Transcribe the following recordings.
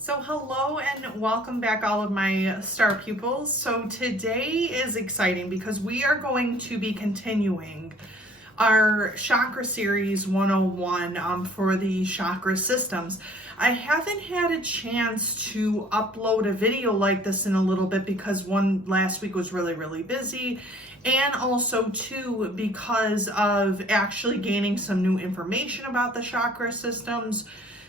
So hello and welcome back all of my star pupils. So today is exciting because we are going to be continuing our chakra series 101 for the chakra systems. I haven't had a chance to upload a video like this in a little bit because one last week was really busy, and also two because of actually gaining some new information about the chakra systems.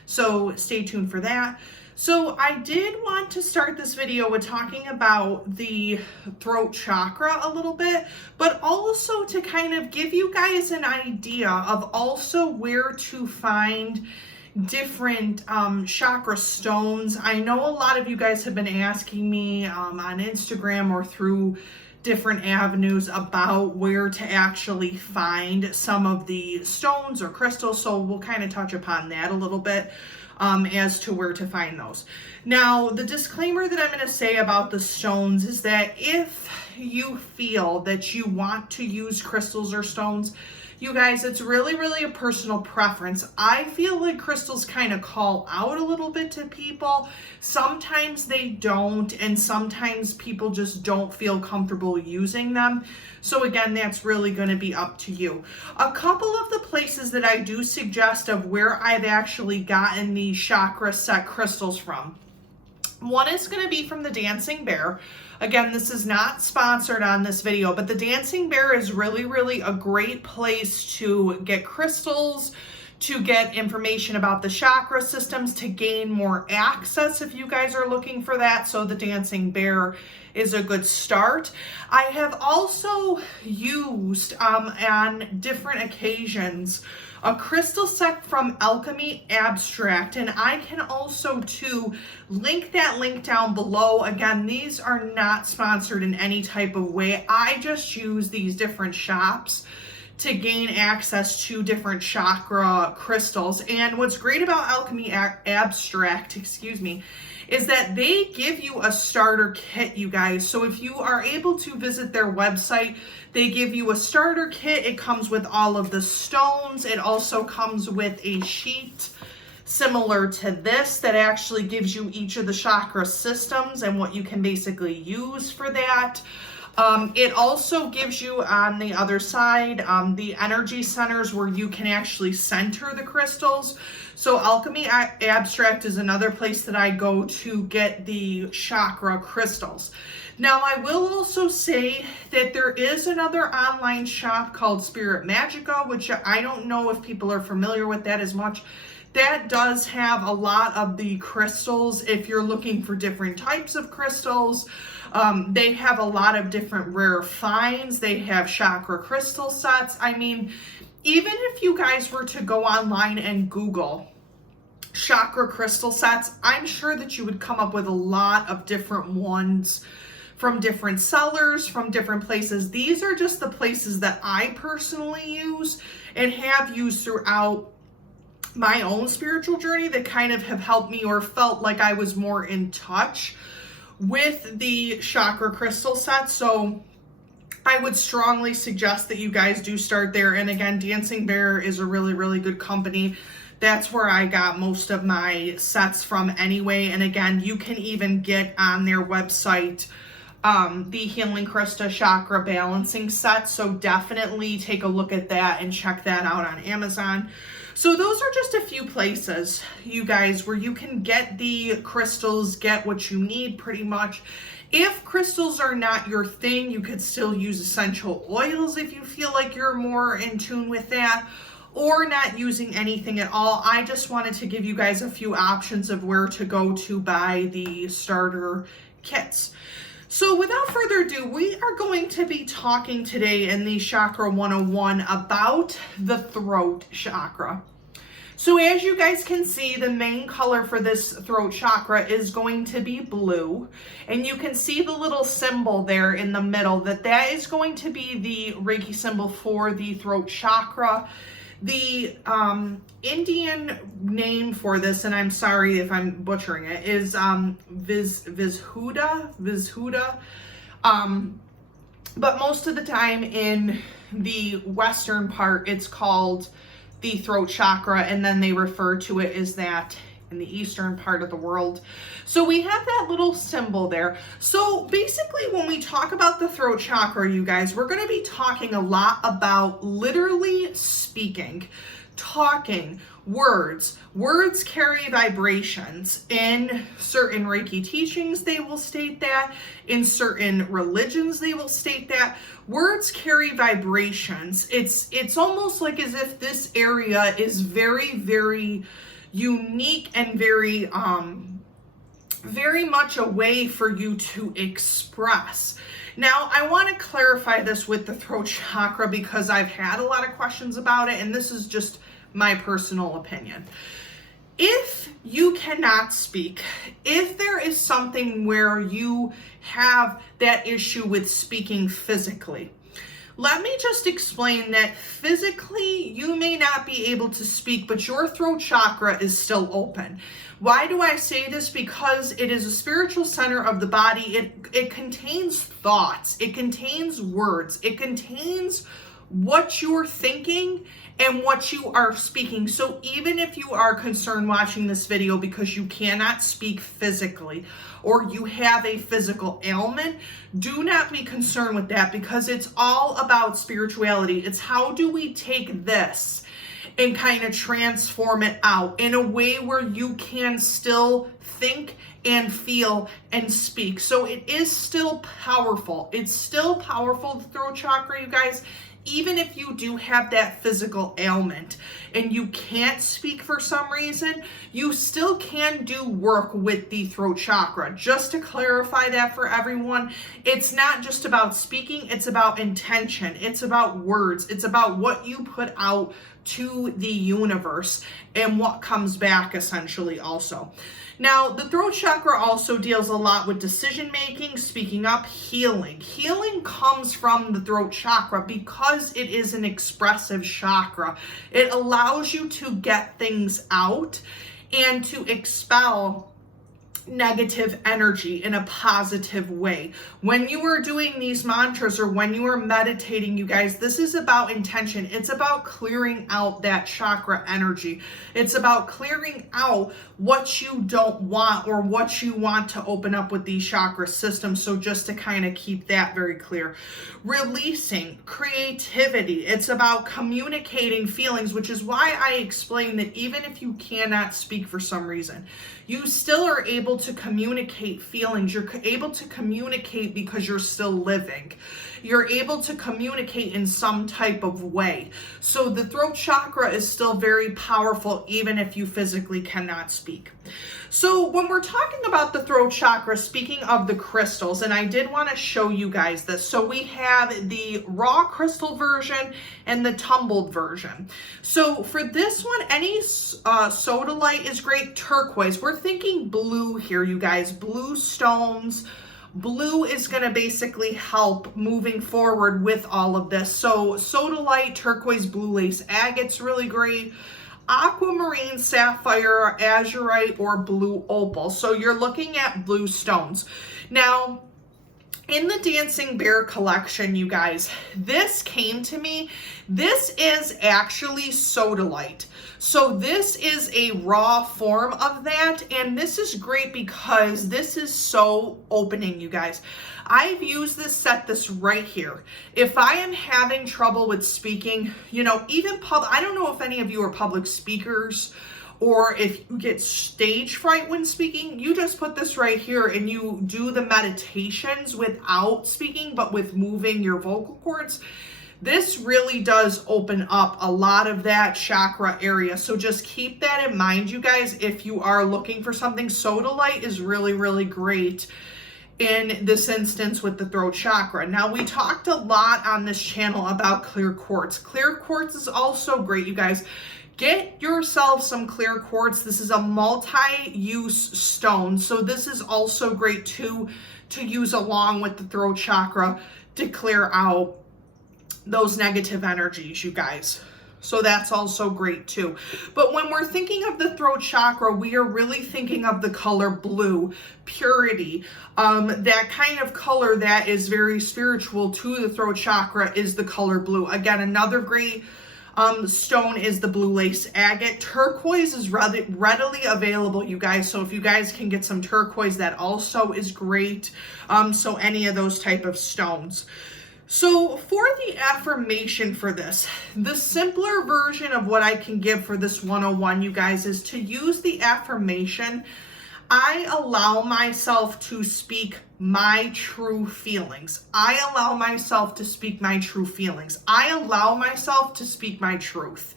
So stay tuned for that. So I did want to start this video with talking about the throat chakra a little bit, but also to kind of give you guys an idea of also where to find different chakra stones. I know a lot of you guys have been asking me on Instagram or through different avenues about where to actually find some of the stones or crystals, so we'll kind of touch upon that a little bit. As to where to find those. Now, the disclaimer that I'm going to say about the stones is that if you feel that you want to use crystals or stones, you guys, it's really a personal preference. I feel like crystals kind of call out a little bit to people. Sometimes they don't, and sometimes people just don't feel comfortable using them. So again, that's really going to be up to you. A couple of the places that I do suggest of where I've actually gotten the chakra set crystals from. One is going to be from the Dancing Bear. Again, this is not sponsored on this video, but the Dancing Bear is really a great place to get crystals, to get information about the chakra systems, to gain more access if you guys are looking for that. So the Dancing Bear is a good start. I have also used on different occasions a crystal set from Alchemy Abstract, and I can also too link that link down below. Again, these are not sponsored in any type of way. I just use these different shops to gain access to different chakra crystals. And what's great about Alchemy Abstract, is that they give you a starter kit, you guys. So if you are able to visit their website, they give you a starter kit. It comes with all of the stones. It also comes with a sheet similar to this that actually gives you each of the chakra systems and what you can basically use for that. It also gives you on the other side the energy centers where you can actually center the crystals. So Alchemy Abstract is another place that I go to get the chakra crystals. Now, I will also say that there is another online shop called Spirit Magika, which I don't know if people are familiar with that as much. That does have a lot of the crystals if you're looking for different types of crystals. They have a lot of different rare finds. They have chakra crystal sets. I mean, even if you guys were to go online and Google chakra crystal sets, I'm sure that you would come up with a lot of different ones from different sellers, from different places. These are just the places that I personally use and have used throughout my own spiritual journey that kind of have helped me or felt like I was more in touch with the chakra crystal set. So I would strongly suggest that you guys do start there. And again, Dancing Bear is a really good company. That's where I got most of my sets from anyway. And again, you can even get on their website the Healing Krista Chakra Balancing set. So definitely take a look at that and check that out on Amazon. So those are just a few places, you guys, where you can get the crystals, get what you need pretty much. If crystals are not your thing, you could still use essential oils if you feel like you're more in tune with that, or not using anything at all. I just wanted to give you guys a few options of where to go to buy the starter kits. So without further ado, we are going to be talking today in the Chakra 101 about the throat chakra. So as you guys can see, the main color for this throat chakra is going to be blue. And you can see the little symbol there in the middle, that is going to be the Reiki symbol for the throat chakra. The Indian name for this, and I'm sorry if I'm butchering it, is Vishuddha. But most of the time in the Western part, it's called the throat chakra, and then they refer to it as that in the eastern part of the world. So we have that little symbol there. So basically when we talk about the throat chakra, you guys, we're going to be talking a lot about literally speaking, talking, words. Words carry vibrations. In certain Reiki teachings, they will state that. In certain religions, they will state that. Words carry vibrations. It's almost like as if this area is very, very unique and very much a way for you to express. Now, I want to clarify this with the throat chakra because I've had a lot of questions about it, and this is just my personal opinion. If you cannot speak, if there is something where you have that issue with speaking physically, let me just explain that physically you may not be able to speak, but your throat chakra is still open. Why do I say this? Because it is a spiritual center of the body. It contains thoughts. It contains words. It contains what you're thinking and what you are speaking. So even if you are concerned watching this video because you cannot speak physically or you have a physical ailment, do not be concerned with that because it's all about spirituality. It's how do we take this and kind of transform it out in a way where you can still think and feel and speak. So it is still powerful. It's still powerful, the throat chakra, you guys. Even if you do have that physical ailment and you can't speak for some reason, you still can do work with the throat chakra. Just to clarify that for everyone, it's not just about speaking, it's about intention, it's about words, it's about what you put out to the universe and what comes back essentially also. Now, the throat chakra also deals a lot with decision making, speaking up, healing. Healing comes from the throat chakra because it is an expressive chakra. It allows you to get things out and to expel negative energy in a positive way. When you are doing these mantras or when you are meditating, you guys, this is about intention. It's about clearing out that chakra energy. It's about clearing out what you don't want or what you want to open up with these chakra systems. So just to kind of keep that very clear. Releasing, creativity. It's about communicating feelings, which is why I explained that even if you cannot speak for some reason, you still are able to communicate feelings. You're able to communicate because you're still living. You're able to communicate in some type of way. So the throat chakra is still very powerful even if you physically cannot speak. So when we're talking about the throat chakra, speaking of the crystals, and I did want to show you guys this. So we have the raw crystal version and the tumbled version. So for this one, any sodalite is great. Turquoise, we're thinking blue here, you guys. Blue stones. Blue is going to basically help moving forward with all of this. So sodalite, turquoise, blue lace agate's really great. Aquamarine, sapphire, azurite, or blue opal. So you're looking at blue stones. Now, in the Dancing Bear collection, you guys, this came to me. This is actually sodalite. So this is a raw form of that, and this is great because this is so opening, you guys. I've used this, set this right here. If I am having trouble with speaking, you know, even I don't know if any of you are public speakers or if you get stage fright when speaking, you just put this right here and you do the meditations without speaking, but with moving your vocal cords. This really does open up a lot of that chakra area. So just keep that in mind, you guys, if you are looking for something. Sodalite is really, really great in this instance with the throat chakra. Now, we talked a lot on this channel about clear quartz. Clear quartz is also great, you guys. Get yourself some clear quartz. This is a multi-use stone. So this is also great to use along with the throat chakra to clear out those negative energies, you guys. So that's also great too. But when we're thinking of the throat chakra, we are really thinking of the color blue, purity. That kind of color that is very spiritual to the throat chakra is the color blue. Again, another great stone is the blue lace agate. Turquoise is readily available, you guys. So if you guys can get some turquoise, that also is great. So any of those type of stones. So for the affirmation for this, the simpler version of what I can give for this 101, you guys, is to use the affirmation, I allow myself to speak my true feelings. I allow myself to speak my true feelings. I allow myself to speak my truth.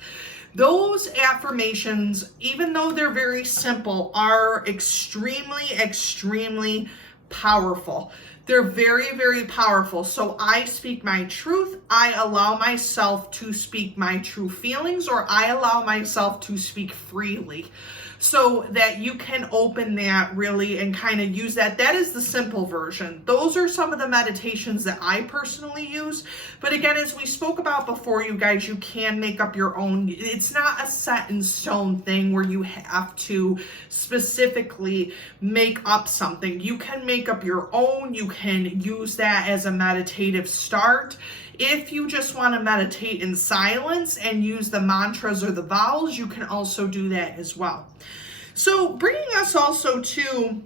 Those affirmations, even though they're very simple, are extremely, extremely powerful. They're very, very powerful. So I speak my truth. I allow myself to speak my true feelings, or I allow myself to speak freely, so that you can open that really and kind of use that. That is the simple version. Those are some of the meditations that I personally use. But again, as we spoke about before, you guys, you can make up your own. It's not a set in stone thing where you have to specifically make up something. You can make up your own. You can use that as a meditative start. If you just want to meditate in silence and use the mantras or the vowels, you can also do that as well. So bringing us also to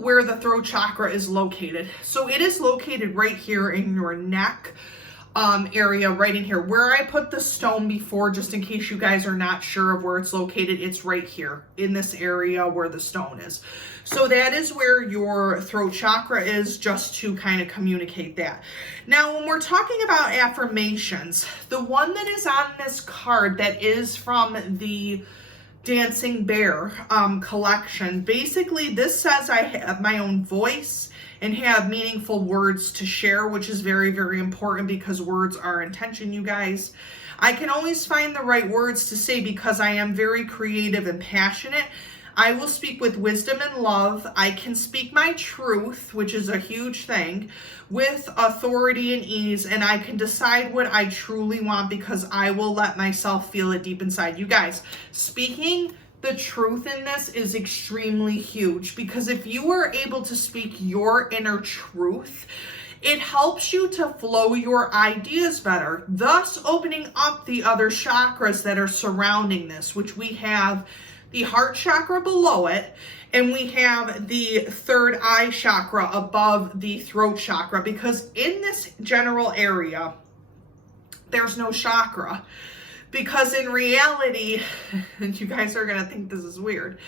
where the throat chakra is located. So it is located right here in your neck area, right in here. Where I put the stone before, just in case you guys are not sure of where it's located, it's right here in this area where the stone is. So that is where your throat chakra is, just to kind of communicate that. Now, when we're talking about affirmations, the one that is on this card that is from the Dancing Bear collection, basically this says I have my own voice and have meaningful words to share, which is very, very important because words are intention, you guys. I can always find the right words to say because I am very creative and passionate. I will speak with wisdom and love. I can speak my truth, which is a huge thing, with authority and ease, and I can decide what I truly want because I will let myself feel it deep inside. You guys, speaking the truth in this is extremely huge, because if you are able to speak your inner truth, it helps you to flow your ideas better, thus opening up the other chakras that are surrounding this, which we have the heart chakra below it, and we have the third eye chakra above the throat chakra, because in this general area, there's no chakra. Because in reality, and you guys are going to think this is weird,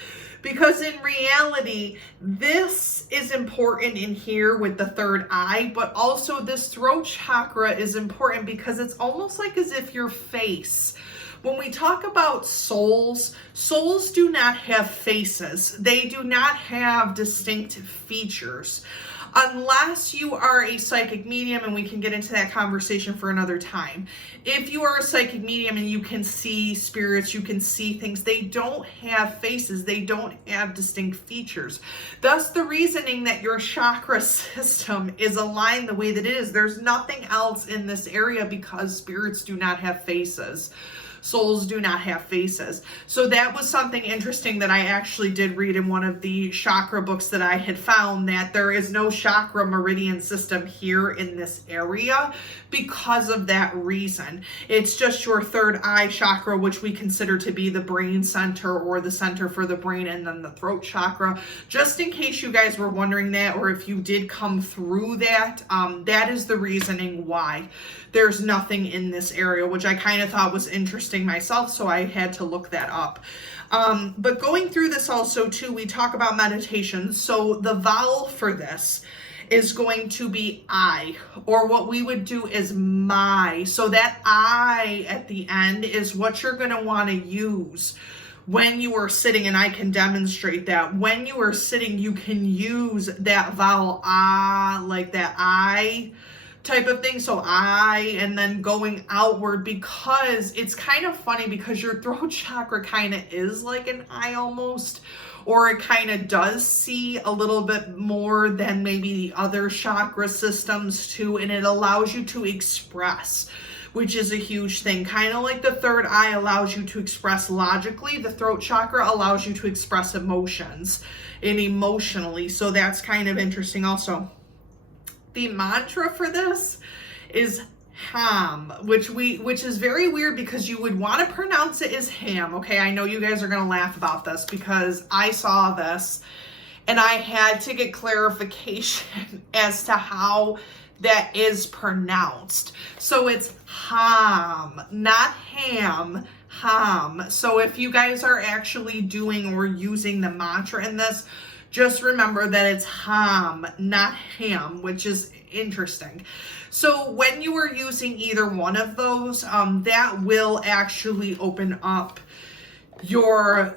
because in reality, this is important in here with the third eye, but also this throat chakra is important because it's almost like as if your face. When we talk about souls, souls do not have faces. They do not have distinct features. Unless you are a psychic medium, and we can get into that conversation for another time. If you are a psychic medium and you can see spirits, you can see things, they don't have faces, they don't have distinct features. Thus the reasoning that your chakra system is aligned the way that it is. There's nothing else in this area because spirits do not have faces. Souls do not have faces. So that was something interesting that I actually did read in one of the chakra books that I had found, that there is no chakra meridian system here in this area because of that reason. It's just your third eye chakra, which we consider to be the brain center or the center for the brain, and then the throat chakra. Just in case you guys were wondering that, or if you did come through that, that is the reasoning why there's nothing in this area, which I kind of thought was interesting myself, so I had to look that up. But going through this also too, we talk about meditation. So the vowel for this is going to be I, or what we would do is my. So that I at the end is what you're going to want to use when you are sitting, and I can demonstrate that. When you are sitting, you can use that vowel ah, like that I type of thing. So I, and then going outward, because it's kind of funny because your throat chakra kind of is like an eye almost, or it kind of does see a little bit more than maybe the other chakra systems too, and it allows you to express, which is a huge thing. Kind of like the third eye allows you to express logically, the throat chakra allows you to express emotions and emotionally. So that's kind of interesting also. The mantra for this is ham, which is very weird because you would want to pronounce it as ham. Okay, I know you guys are going to laugh about this because I saw this and I had to get clarification as to how that is pronounced. So it's ham, not ham, ham. So if you guys are actually doing or using the mantra in this, just remember that it's ham, not ham, which is interesting. So when you are using either one of those, that will actually open up your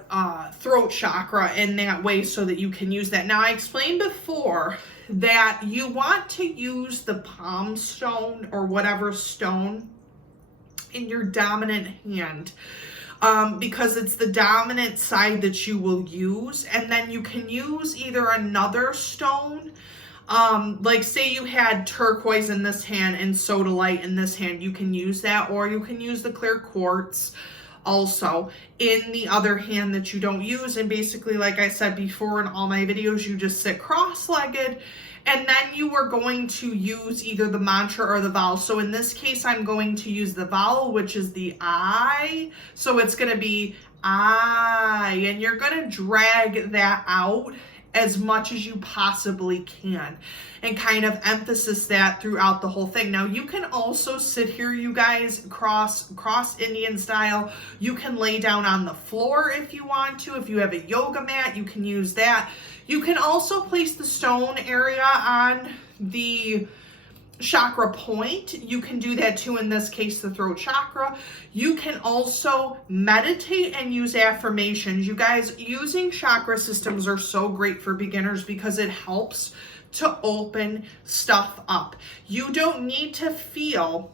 throat chakra in that way so that you can use that. Now, I explained before that you want to use the palm stone or whatever stone in your dominant hand, because it's the dominant side that you will use. And then you can use either another stone, like say you had turquoise in this hand and sodalite in this hand, you can use that, or you can use the clear quartz also in the other hand that you don't use. And basically, like I said before in all my videos, you just sit cross-legged, and then you are going to use either the mantra or the vowel. So in this case, I'm going to use the vowel, which is the I. So it's going to be I, and you're going to drag that out as much as you possibly can and kind of emphasis that throughout the whole thing. Now, you can also sit here, you guys, cross Indian style. You can lay down on the floor if you want to. If you have a yoga mat, you can use that. You can also place the stone area on the chakra point. You can do that too, in this case, the throat chakra. You can also meditate and use affirmations. You guys, using chakra systems are so great for beginners because it helps to open stuff up. You don't need to feel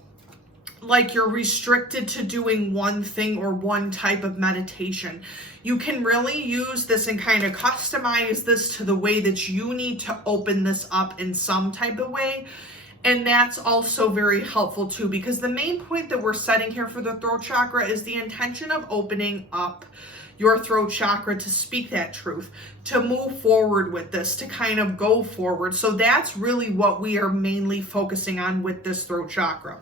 like you're restricted to doing one thing or one type of meditation. You can really use this and kind of customize this to the way that you need to open this up in some type of way. And that's also very helpful too, because the main point that we're setting here for the throat chakra is the intention of opening up your throat chakra to speak that truth, to move forward with this, to kind of go forward. So that's really what we are mainly focusing on with this throat chakra.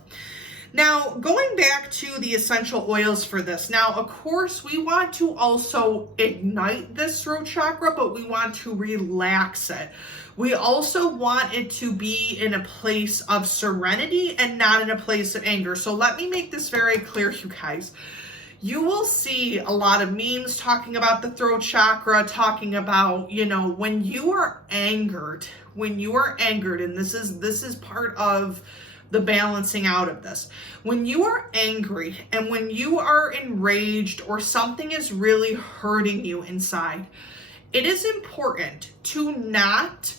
Now, going back to the essential oils for this. Now, of course, we want to also ignite this throat chakra, but we want to relax it. We also want it to be in a place of serenity and not in a place of anger. So let me make this very clear, you guys. You will see a lot of memes talking about the throat chakra, talking about, you know, when you are angered, and this is part of the balancing out of this. When you are angry and when you are enraged or something is really hurting you inside, it is important to not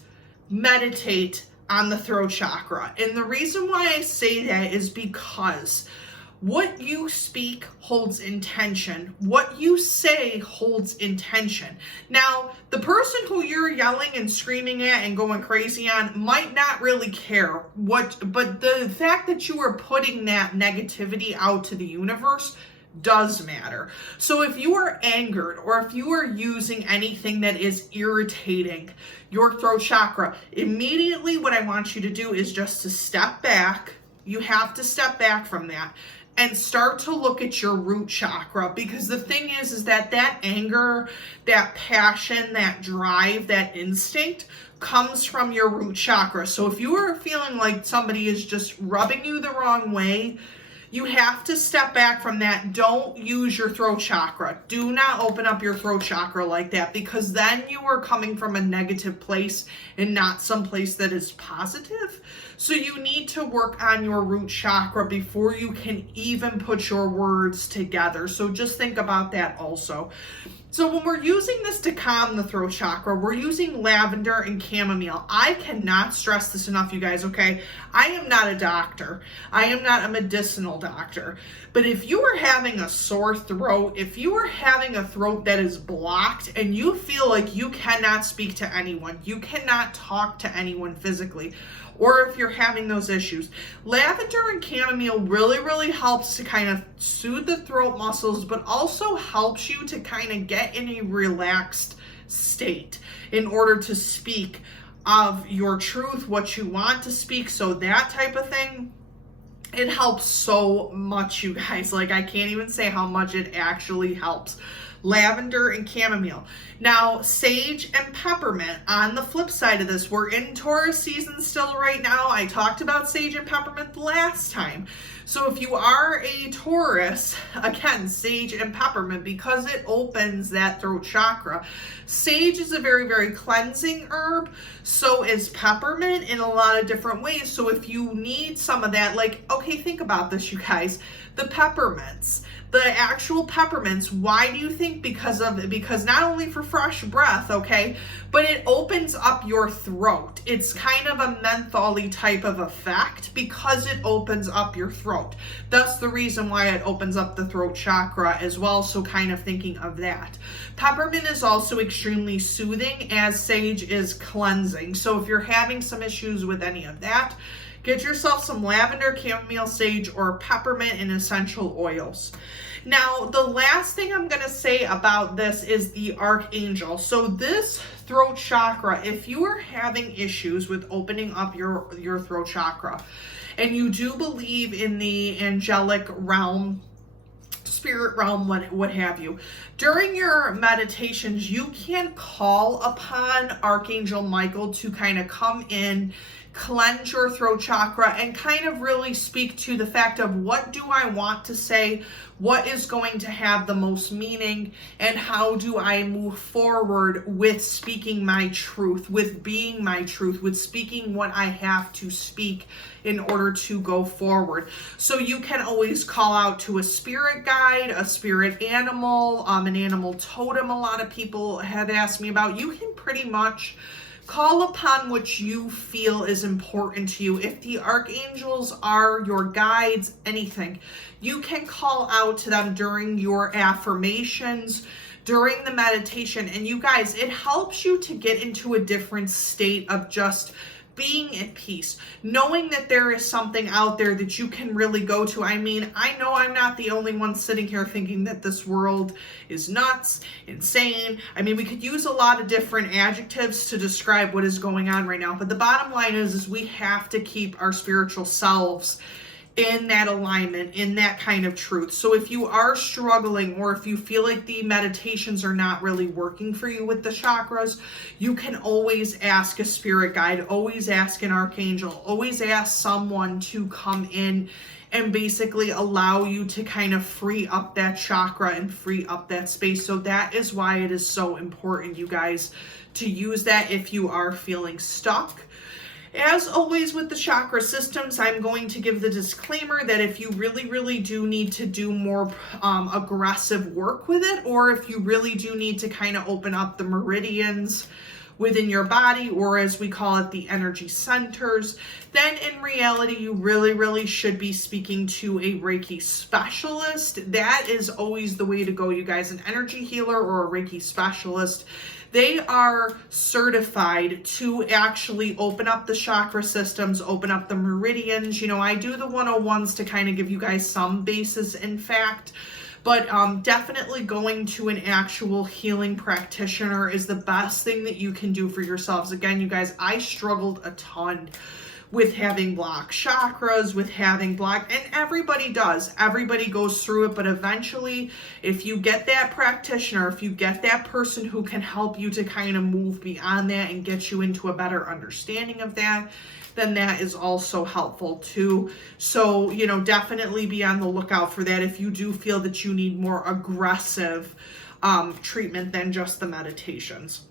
meditate on the throat chakra. And the reason why I say that is because what you speak holds intention. What you say holds intention. Now, the person who you're yelling and screaming at and going crazy on might not really care but the fact that you are putting that negativity out to the universe does matter. So if you are angered or if you are using anything that is irritating your throat chakra, immediately what I want you to do is just to step back. You have to step back from that and start to look at your root chakra, because the thing is that anger, that passion, that drive, that instinct comes from your root chakra. So if you are feeling like somebody is just rubbing you the wrong way, you have to step back from that. Don't use your throat chakra. Do not open up your throat chakra like that, because then you are coming from a negative place and not some place that is positive. So you need to work on your root chakra before you can even put your words together. So just think about that also. So when we're using this to calm the throat chakra, we're using lavender and chamomile. I cannot stress this enough, you guys, okay? I am not a doctor. I am not a medicinal doctor. But if you are having a sore throat, if you are having a throat that is blocked and you feel like you cannot speak to anyone, you cannot talk to anyone physically, or if you're having those issues, lavender and chamomile really, really helps to kind of soothe the throat muscles, but also helps you to kind of get in a relaxed state in order to speak of your truth, what you want to speak. So that type of thing It helps so much, you guys. Like, I can't even say how much it actually helps. Lavender and chamomile. Now, sage and peppermint, on the flip side of this, we're in Taurus season still right now. I talked about sage and peppermint last time. So if you are a Taurus, again, sage and peppermint, because it opens that throat chakra. Sage is a very, very cleansing herb. So is peppermint in a lot of different ways. So if you need some of that, like, okay, think about this, you guys. The peppermints, the actual peppermints, why do you think? Because not only for fresh breath, okay, but it opens up your throat. It's kind of a mentholy type of effect because it opens up your throat. That's the reason why it opens up the throat chakra as well. So kind of thinking of that. Peppermint is also extremely soothing, as sage is cleansing. So if you're having some issues with any of that, get yourself some lavender, chamomile, sage, or peppermint and essential oils. Now, the last thing I'm going to say about this is the archangel. So this throat chakra, if you are having issues with opening up your throat chakra, and you do believe in the angelic realm, spirit realm, what have you, during your meditations, you can call upon Archangel Michael to kind of come in, cleanse your throat chakra, and kind of really speak to the fact of what do I want to say, what is going to have the most meaning, and how do I move forward with speaking my truth, with being my truth, with speaking what I have to speak in order to go forward. So you can always call out to a spirit guide, a spirit animal, an animal totem a lot of people have asked me about. You can pretty much call upon what you feel is important to you. If the archangels are your guides, anything, you can call out to them during your affirmations, during the meditation. And you guys, it helps you to get into a different state of just being at peace, knowing that there is something out there that you can really go to. I mean, I know I'm not the only one sitting here thinking that this world is nuts, insane. I mean, we could use a lot of different adjectives to describe what is going on right now, but the bottom line is we have to keep our spiritual selves in that alignment, in that kind of truth. So if you are struggling, or if you feel like the meditations are not really working for you with the chakras, you can always ask a spirit guide, always ask an archangel, always ask someone to come in and basically allow you to kind of free up that chakra and free up that space. So that is why it is so important, you guys, to use that if you are feeling stuck. As always with the chakra systems, I'm going to give the disclaimer that if you really, really do need to do more aggressive work with it, or if you really do need to kind of open up the meridians within your body, or as we call it, the energy centers, then in reality, you really, really should be speaking to a Reiki specialist. That is always the way to go, you guys. An energy healer or a Reiki specialist, they are certified to actually open up the chakra systems, open up the meridians. You know, I do the 101s to kind of give you guys some basis, in fact, but definitely going to an actual healing practitioner is the best thing that you can do for yourselves. Again, you guys, I struggled a ton with having blocked chakras, with having blocked, and everybody does. Everybody goes through it, but eventually, if you get that practitioner, if you get that person who can help you to kind of move beyond that and get you into a better understanding of that, then that is also helpful too. So, you know, definitely be on the lookout for that if you do feel that you need more aggressive treatment than just the meditations.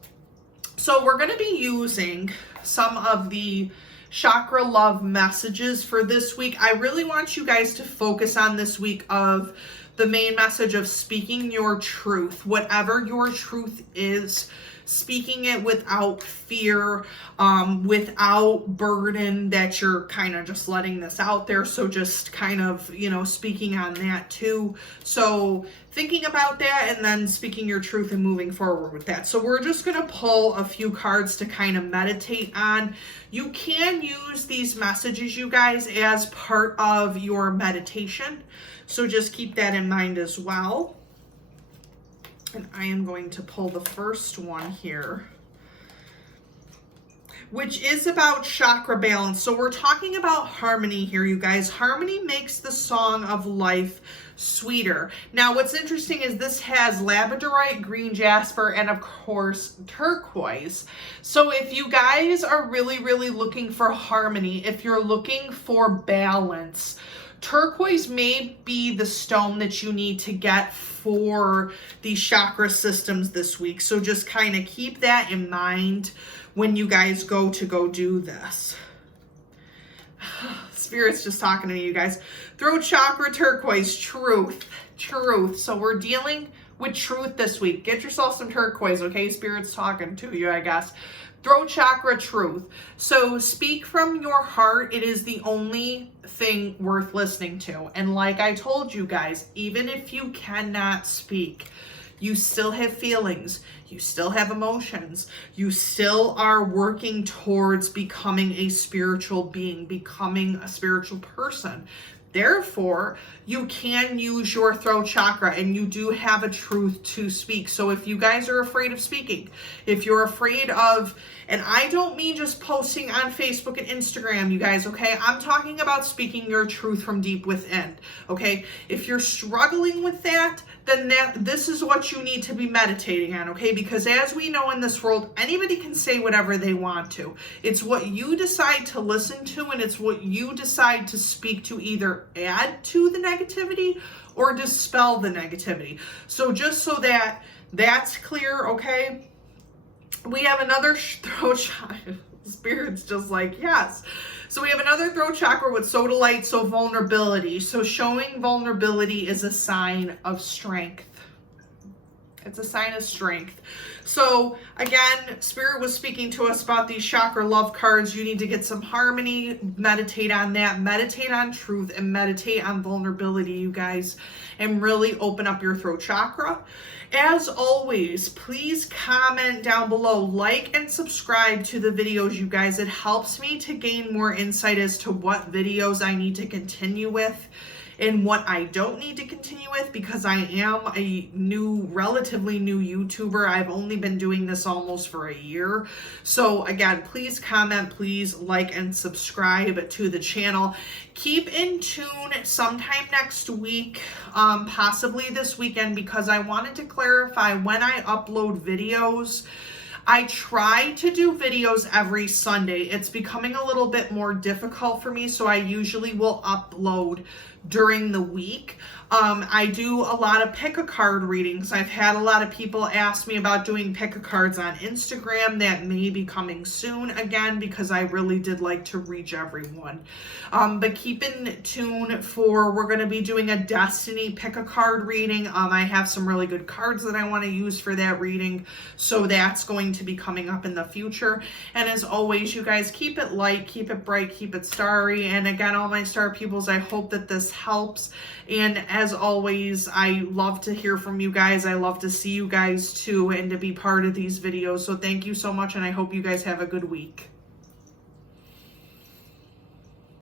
So we're going to be using some of the chakra love messages for this week. I really want you guys to focus on this week of the main message of speaking your truth, whatever your truth is, speaking it without fear, without burden that you're kind of just letting this out there. So just kind of, you know, speaking on that too. So thinking about that and then speaking your truth and moving forward with that. So we're just going to pull a few cards to kind of meditate on. You can use these messages, you guys, as part of your meditation. So just keep that in mind as well. And I am going to pull the first one here. which is about chakra balance. So we're talking about harmony here, you guys. Harmony makes the song of life sweeter. Now, what's interesting is this has labradorite, green jasper, and of course, turquoise. So if you guys are really, really looking for harmony, if you're looking for balance, turquoise may be the stone that you need to get for these chakra systems this week. So just kind of keep that in mind when you guys go do this. Spirit's just talking to me, you guys. Throat chakra, turquoise, truth. So we're dealing with truth this week. Get yourself some turquoise, okay? Spirit's talking to you, I guess. Throat chakra, truth. So speak from your heart. It is the only thing worth listening to. And like I told you guys, even if you cannot speak, you still have feelings, you still have emotions, you still are working towards becoming a spiritual being, becoming a spiritual person. Therefore, you can use your throat chakra and you do have a truth to speak. So if you guys are afraid of speaking, if you're afraid of, and I don't mean just posting on Facebook and Instagram, you guys, okay? I'm talking about speaking your truth from deep within, okay? If you're struggling with that, then this is what you need to be meditating on, okay? Because as we know in this world, anybody can say whatever they want to. It's what you decide to listen to, and it's what you decide to speak to, either add to the negativity or dispel the negativity. So just so that that's clear, okay? We have another throat chakra. Spirit's just like, yes. So we have another throat chakra with sodalite, so vulnerability. So showing vulnerability is a sign of strength. It's a sign of strength. So again, Spirit was speaking to us about these chakra love cards. You need to get some harmony, meditate on that, meditate on truth, and meditate on vulnerability, you guys, and really open up your throat chakra. As always, please comment down below, like and subscribe to the videos, you guys. It helps me to gain more insight as to what videos I need to continue with and what I don't need to continue with, because I am a relatively new YouTuber. I've only been doing this almost for a year. So again, please comment, please like and subscribe to the channel. Keep in tune sometime next week, possibly this weekend, because I wanted to clarify when I upload videos. I try to do videos every Sunday. It's becoming a little bit more difficult for me, so I usually will upload during the week. I do a lot of pick-a-card readings. I've had a lot of people ask me about doing pick-a-cards on Instagram. That may be coming soon again, because I really did like to reach everyone. But keep in tune for, we're going to be doing a Destiny pick-a-card reading. I have some really good cards that I want to use for that reading, so that's going to be coming up in the future. And as always, you guys, keep it light, keep it bright, keep it starry. And again, all my star pupils, I hope that this helps. And as always, I love to hear from you guys. I love to see you guys too, and to be part of these videos. So thank you so much, and I hope you guys have a good week.